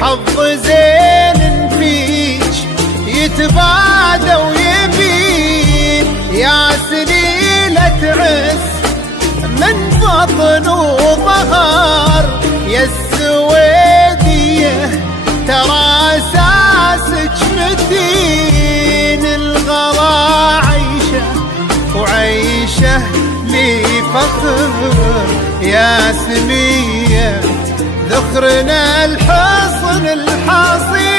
حظ زين فيك يتبادى ويبين، يا سليلة عز من بطن وظهر، يا السويدية ترى اساسك متين. الغلا عيشه وعيشه لي فخر، يا سمية ذخرنا الحصن الحصين.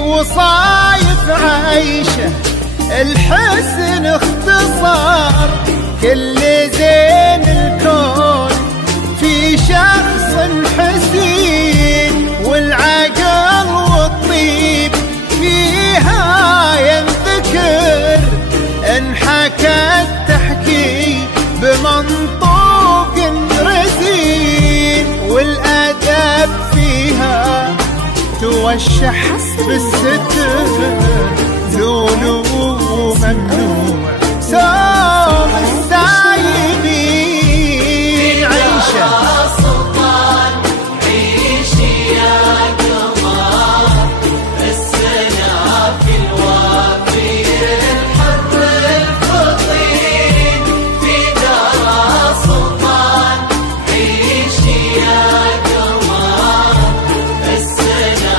وصايف عيشه الحسن اختصار، كل زين الكون في شخص حسين، والعقل والطيب فيها ينذكر، انحكت تحكي بمنطوق رزين، والادب فيها توشح بالستر، ذولو ممنوع سوم السايبين. عيشه سلطان عيشي يا قمر، السنة في الوافي الحر الفطين، في دار سلطان عيشي يا قمر، السنة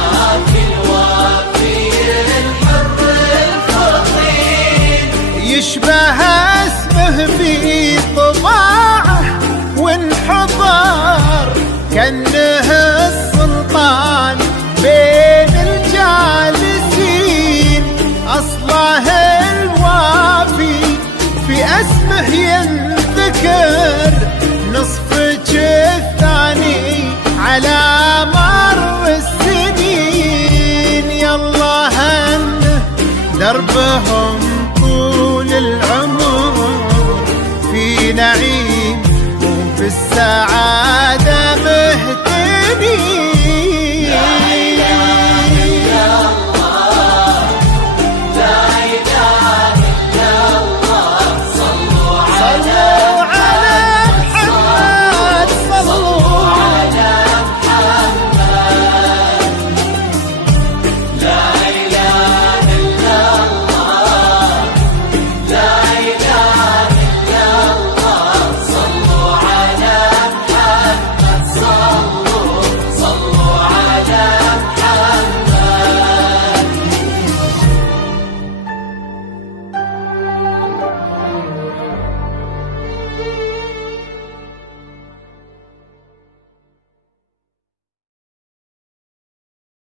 يشبه اسمه في طباعه وانحضر، كأنه السلطان بين الجالسين، أصله الوافي في اسمه ينذكر، نصفك الثاني على مر السنين، يالله انه دربهم